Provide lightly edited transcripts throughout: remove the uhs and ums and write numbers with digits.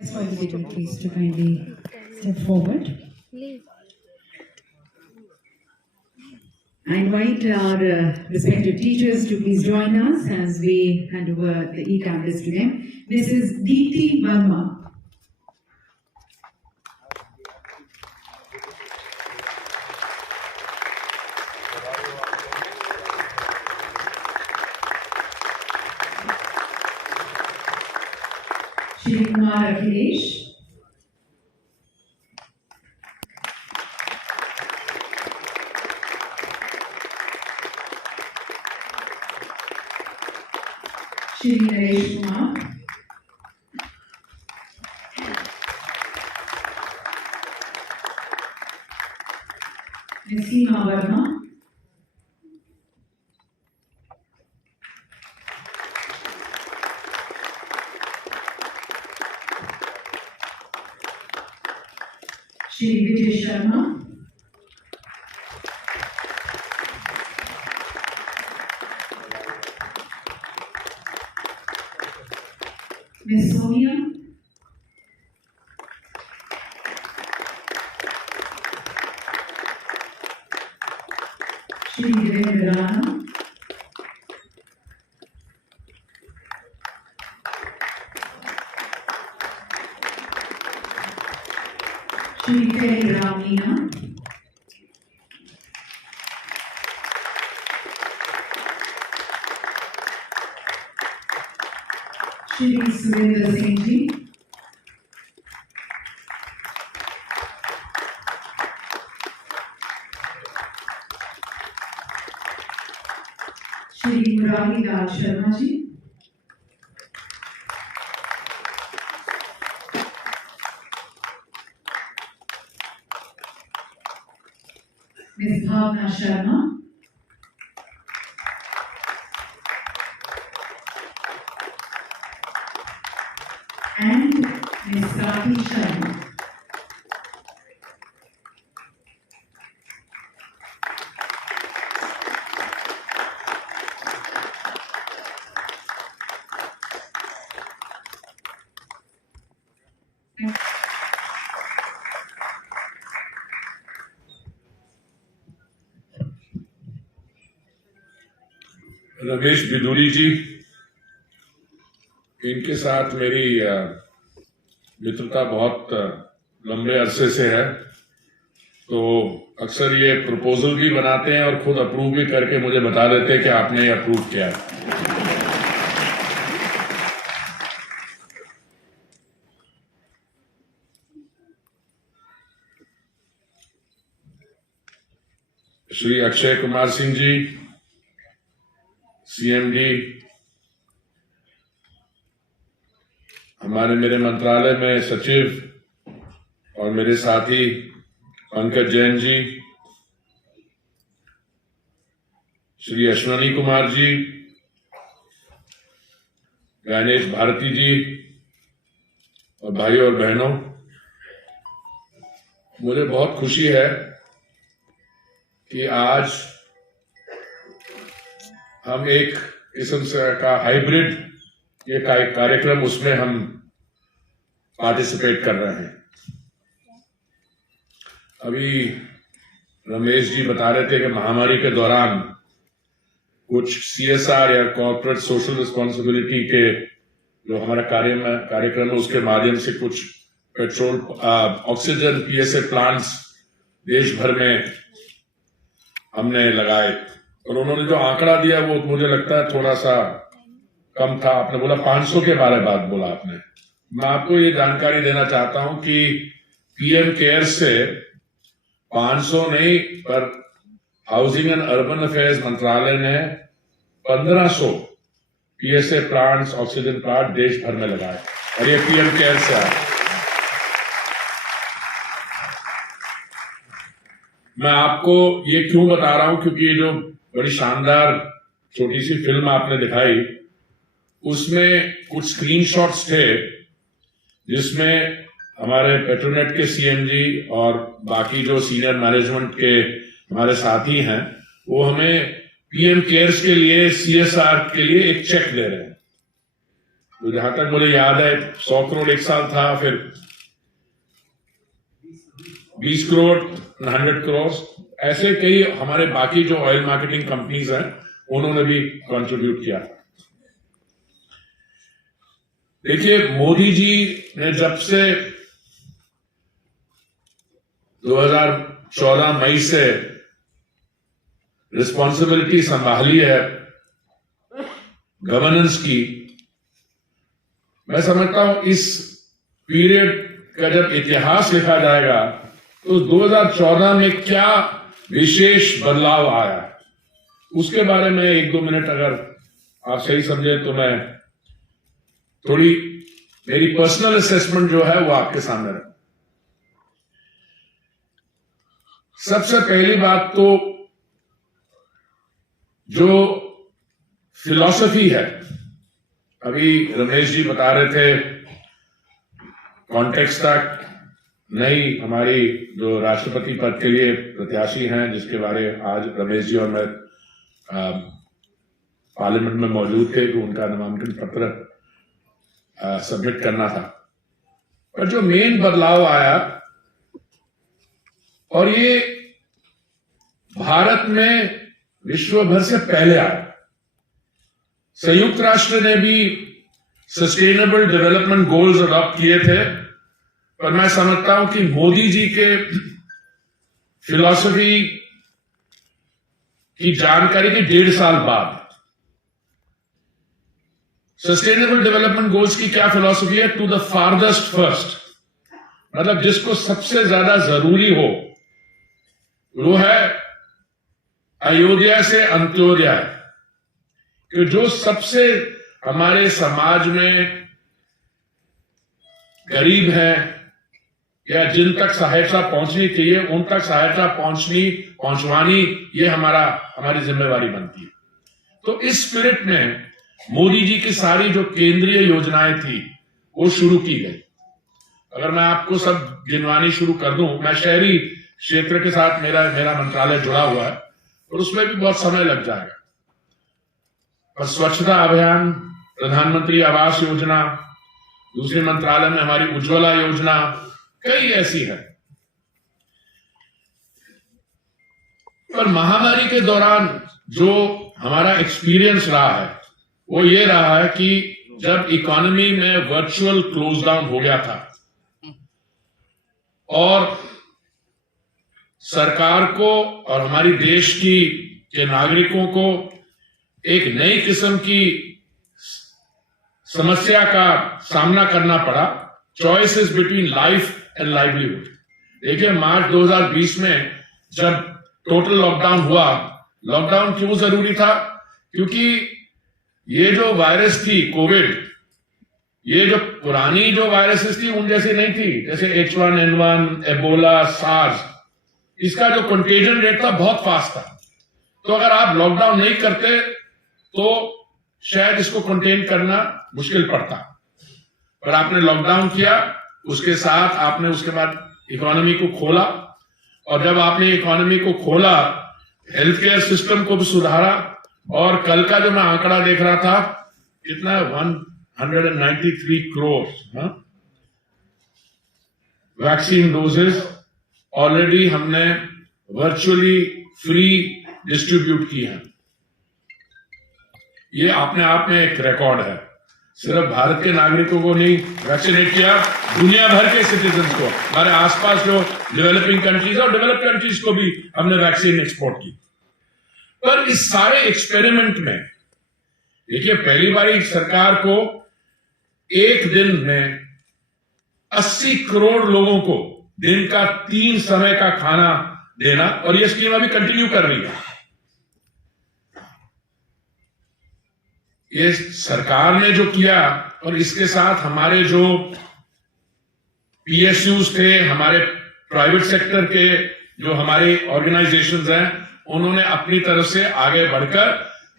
For the leader, please to kindly step forward. I invite our respected teachers to please join us as we hand over the e-tablets to them. This is Deepthi Verma. Shri Kumar Akhilesh. Shri Naresh Kumar. Ms. Seema Verma. Shri Vijay Sharma. Ms. Sonia. Shri Devendra Rana. Shri Kelly Ramina. Shri Surinder Singh Ji. Shri Murali Lal Sharma Ji. Ms. Bhavna Sharma. And Ms. Rathi Sharma. Ramesh बिदुरी जी, इनके साथ मेरी मित्रता बहुत लंबे अरसे से है, तो अक्सर ये प्रपोजल भी बनाते हैं और खुद अप्रूव भी करके मुझे बता देते हैं कि आपने ये अप्रूव किया है। श्री अक्षय कुमार सिंह जी, सीएमडी, हमारे मेरे मंत्रालय में सचिव और मेरे साथी पंकज जैन जी, श्री अश्वनी कुमार जी, गणेश भारती जी और भाइयों और बहनों, मुझे बहुत खुशी है कि आज हम एक किस्म से का हाइब्रिड ये कार्यक्रम उसमें हम पार्टिसिपेट कर रहे हैं। अभी रमेश जी बता रहे थे कि महामारी के दौरान कुछ सीएसआर या कॉर्पोरेट सोशल रिस्पॉन्सिबिलिटी के जो हमारा कार्यक्रम है उसके माध्यम से कुछ पेट्रोल ऑक्सीजन पीएसए प्लांट्स देश भर में हमने लगाए, और उन्होंने जो आंकड़ा दिया वो मुझे लगता है थोड़ा सा कम था। आपने बोला 500 के बारे में बात बोला आपने। मैं आपको ये जानकारी देना चाहता हूं कि पीएम केयर से 500 नहीं, पर हाउसिंग एंड अर्बन अफेयर्स मंत्रालय ने 1500 पीएसए प्लांट्स, ऑक्सीजन प्लांट देश भर में लगाए, और ये पीएम केयर से आया। मैं आपको ये क्यों बता रहा हूं, क्योंकि ये जो बड़ी शानदार छोटी सी फिल्म आपने दिखाई उसमें कुछ स्क्रीनशॉट्स थे जिसमें हमारे पेट्रोनेट के सीएमजी और बाकी जो सीनियर मैनेजमेंट के हमारे साथी हैं वो हमें पीएम केयर्स के लिए, सीएसआर के लिए एक चेक दे रहे हैं। तो जहां तक मुझे याद है 100 करोड़ एक साल था, फिर 20 करोड़, 100 करोड़, ऐसे कई हमारे बाकी जो ऑयल मार्केटिंग कंपनीज हैं उन्होंने भी कंट्रीब्यूट किया। देखिए, मोदी जी ने जब से 2014 मई से रिस्पॉन्सिबिलिटी संभाली है गवर्नेंस की, मैं समझता हूं इस पीरियड का जब इतिहास लिखा जाएगा तो 2014 में क्या विशेष बदलाव आया, उसके बारे में 1-2 मिनट अगर आप सही समझे तो मैं थोड़ी मेरी पर्सनल असेसमेंट जो है वो आपके सामने रखूं। सबसे पहली बात तो जो फिलॉसफी है, अभी रमेश जी बता रहे थे कॉन्टेक्स्ट तक नई हमारी जो राष्ट्रपति पद के लिए प्रत्याशी हैं, जिसके बारे आज रमेश जी और मैं पार्लियामेंट में मौजूद थे कि उनका नामांकन पत्र सबमिट करना था। पर जो मेन बदलाव आया, और ये भारत में विश्व भर से पहले आया, संयुक्त राष्ट्र ने भी सस्टेनेबल डेवलपमेंट गोल्स अडॉप्ट किए थे, पर मैं समझता हूं कि मोदी जी के फिलॉसफी की जानकारी के 1.5 साल बाद सस्टेनेबल डेवलपमेंट गोल्स की क्या फिलॉसफी है, टू द फारदेस्ट फर्स्ट, मतलब जिसको सबसे ज्यादा जरूरी हो वो है अयोध्या से अंत्योदय, कि जो सबसे हमारे समाज में गरीब हैं या जिन तक सहायता पहुंचनी चाहिए उन तक सहायता पहुंचवानी ये हमारी जिम्मेवारी बनती है। तो इस स्पिरिट में मोदी जी की सारी जो केंद्रीय योजनाएं थी वो शुरू की गई। अगर मैं आपको सब गिनवानी शुरू कर दूं, मैं शहरी क्षेत्र के साथ मेरा मंत्रालय जुड़ा हुआ है और उसमें भी बहुत समय लग जाएगा, पर स्वच्छता अभियान, प्रधानमंत्री आवास योजना, दूसरे मंत्रालय में हमारी उज्ज्वला योजना, कई ऐसी है। पर महामारी के दौरान जो हमारा एक्सपीरियंस रहा है वो ये रहा है कि जब इकोनॉमी में वर्चुअल क्लोज डाउन हो गया था और सरकार को और हमारी देश के नागरिकों को एक नई किस्म की समस्या का सामना करना पड़ा, choices between life and livelihood. देखिए, मार्च 2020 में जब टोटल लॉकडाउन हुआ, लॉकडाउन क्यों जरूरी था? क्योंकि ये जो वायरस थी कोविड, ये जो पुरानी जो वायरसेस थी उन जैसी नहीं थी, जैसे H1N1, एबोला, सार्स, इसका जो कंटेजन रेट था बहुत फास्ट था। तो अगर आप लॉकडाउन नहीं करते तो शायद इसको कंटेन करना मुश्किल पड़ता, पर आपने लॉकडाउन किया, उसके साथ आपने उसके बाद इकोनॉमी को खोला, और जब आपने इकोनॉमी को खोला, हेल्थ केयर सिस्टम को भी सुधारा, और कल का जो मैं आंकड़ा देख रहा था, कितना 193 करोड़ वैक्सीन डोजेस ऑलरेडी हमने वर्चुअली फ्री डिस्ट्रीब्यूट की हैं। ये अपने आप में एक रिकॉर्ड है। सिर्फ भारत के नागरिकों को नहीं वैक्सीनेट किया, दुनिया भर के सिटीजन्स को, हमारे आसपास जो डेवलपिंग कंट्रीज और डेवलप्ड कंट्रीज को भी हमने वैक्सीन एक्सपोर्ट की। पर इस सारे एक्सपेरिमेंट में देखिए, पहली बार सरकार को एक दिन में 80 करोड़ लोगों को दिन का 3 समय का खाना देना, और ये स्कीम अभी कंटिन्यू कर रही है। ये सरकार ने जो किया, और इसके साथ हमारे जो PSUs थे, हमारे प्राइवेट सेक्टर के जो हमारे ऑर्गेनाइजेशंस हैं, उन्होंने अपनी तरफ से आगे बढ़कर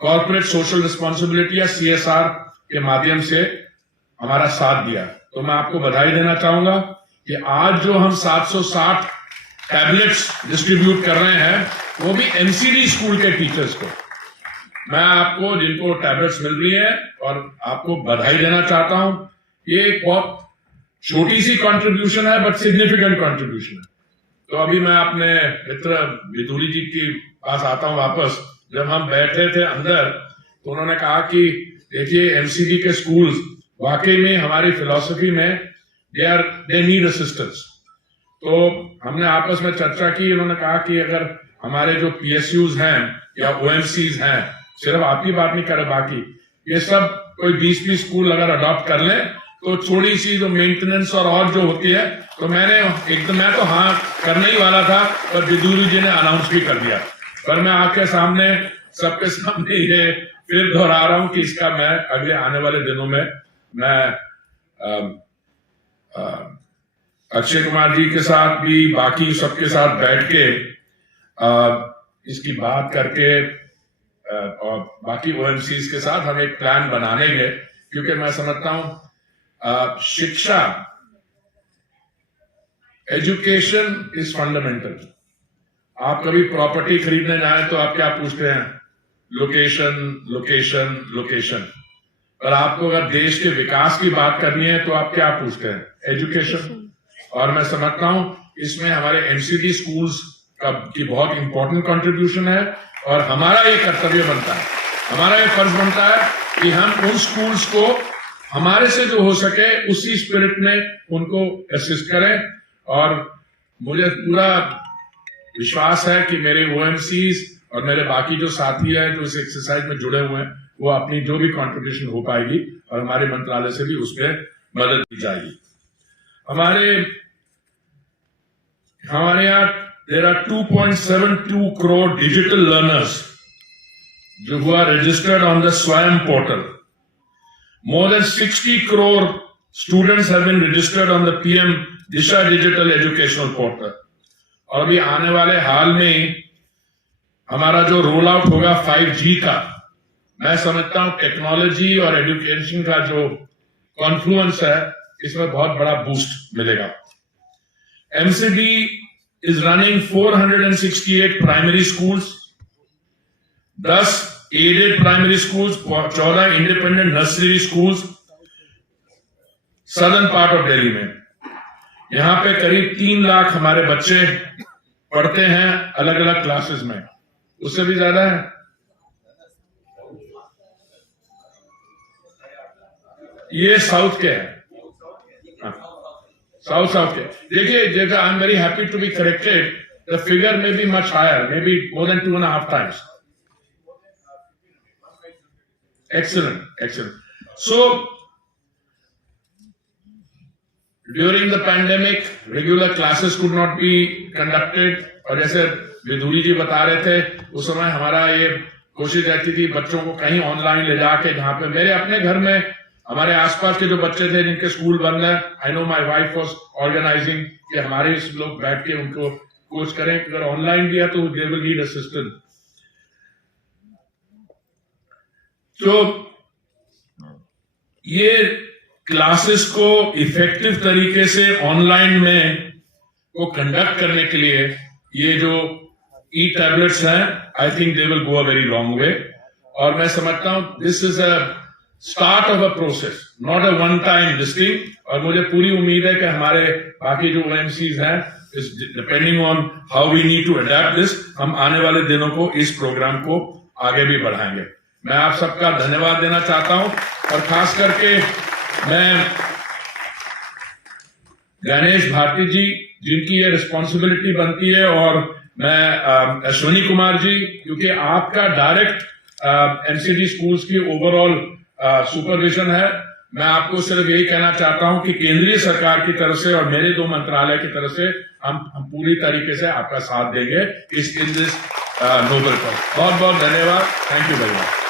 कॉर्पोरेट सोशल रिस्पॉन्सिबिलिटी या CSR के माध्यम से हमारा साथ दिया। तो मैं आपको बधाई देना चाहूंगा कि आज जो हम 760 टैबलेट्स डिस्ट्रीब्यूट कर रहे हैं, वो भी MCD स्कूल के टीचर्स को। मैं आपको जिनको टैबलेट्स मिल रही है और आपको बधाई देना चाहता हूं। ये एक बहुत छोटी सी कंट्रीब्यूशन है बट सिग्निफिकेंट कंट्रीब्यूशन है। तो अभी मैं अपने मित्र विदुरी जी के पास आता हूं वापस। जब हम बैठे थे अंदर तो उन्होंने कहा कि देखिए एमसीडी के स्कूल्स वाकई में हमारी फिलॉसफी में दे नीड असिस्टेंस। तो हमने आपस में चर्चा की। उन्होंने कहा कि अगर हमारे जो पीएसयूज हैं या ओएमसीज हैं, सिर्फ आपकी बात नहीं कर रहे, बाकी ये सब कोई 20-20 स्कूल अगर अडॉप्ट कर ले तो थोड़ी सी जो मेंटेनेंस और जो होती है, तो मैं तो हाँ करने ही वाला था, पर विदुरी जी ने अनाउंस भी कर दिया। पर मैं आपके सामने सबके सामने ये फिर दोहरा रहा हूं कि इसका मैं अगले आने वाले दिनों में मैं अक्षय कुमार जी के साथ भी बाकी सबके साथ बैठ के इसकी बात करके और बाकी ओएमसीज के साथ हम एक प्लान बना लेंगे। क्योंकि मैं समझता हूं शिक्षा, एजुकेशन इज फंडामेंटल। आप कभी प्रॉपर्टी खरीदने जाए तो आप क्या पूछते हैं? Location, location, location. और आपको अगर देश के विकास की बात करनी है तो आप क्या पूछते हैं? एजुकेशन। और मैं समझता हूं इसमें हमारे एमसीडी स्कूल्स की बहुत इंपॉर्टेंट कंट्रीब्यूशन है। और हमारा ये कर्तव्य बनता है, हमारा ये फर्ज बनता है कि हम उन स्कूल्स को हमारे से जो हो सके उसी स्पिरिट में उनको असिस्ट करें। और मुझे पूरा विश्वास है कि मेरे ओएमसीज और मेरे बाकी जो साथी हैं जो इस एक्सरसाइज में जुड़े हुए हैं, वो अपनी जो भी कंट्रीब्यूशन हो पाएगी और हमारे मंत्रालय से भी उस पर मदद दी जाएगी। हमारे यहाँ there are 2.72 crore digital learners who are registered on the Swayam portal. More than 60 crore students have been registered on the PM Disha Digital Educational Portal. और अभी आने वाले हाल में हमारा जो रोल आउट होगा 5G का, मैं समझता हूं टेक्नोलॉजी और एजुकेशन का जो कॉन्फ्लुएंस है, इसमें बहुत बड़ा बूस्ट मिलेगा। MCD is running 468 primary schools, 10 aided primary schools, 14 independent nursery schools, southern part of Delhi में। यहां पे करीब 3 लाख हमारे बच्चे पढ़ते हैं अलग अलग क्लासेस में। उससे भी ज्यादा है। ये साउथ के है, साउथ के। देखिए, I am very happy to be corrected, the figure may be much higher, may be more than 2.5 times। Excellent. So, during the pandemic, regular classes could not be conducted, और जैसे विदुरी जी बता रहे थे, उस समय हमारा ये कोशिश रहती थी बच्चों को कहीं ऑनलाइन ले जाके, जहां पे मेरे अपने घर में हमारे आसपास के जो बच्चे थे जिनके स्कूल बंद है, I know my wife was organising कि हमारे लोग बैठ के उनको कोच करें। अगर ऑनलाइन दिया तो दे विल नीड असिस्टेंस। तो ये क्लासेस को इफेक्टिव तरीके से ऑनलाइन में को कंडक्ट करने के लिए ये जो ई टैबलेट्स हैं, I think they will go a very long way. और मैं समझता हूं this is a start of a process, not a one time this thing. और मुझे पूरी उम्मीद है कि हमारे बाकी जो ओएमसीज हैं, depending on how we need to adapt this, हम आने वाले दिनों को इस प्रोग्राम को आगे भी बढ़ाएंगे। मैं आप सबका धन्यवाद देना चाहता हूं और खास करके मैं गणेश भारती जी, जिनकी ये रिस्पॉन्सिबिलिटी बनती है, और मैं अश्विनी कुमार जी, क्योंकि आपका डायरेक्ट एमसीडी स्कूल्स की ओवरऑल सुपरविजन है। मैं आपको सिर्फ यही कहना चाहता हूं कि केंद्रीय सरकार की तरफ से और मेरे 2 मंत्रालय की तरफ से हम पूरी तरीके से आपका साथ देंगे इस इन दिस नोबल कॉज। बहुत बहुत धन्यवाद। Thank you very much.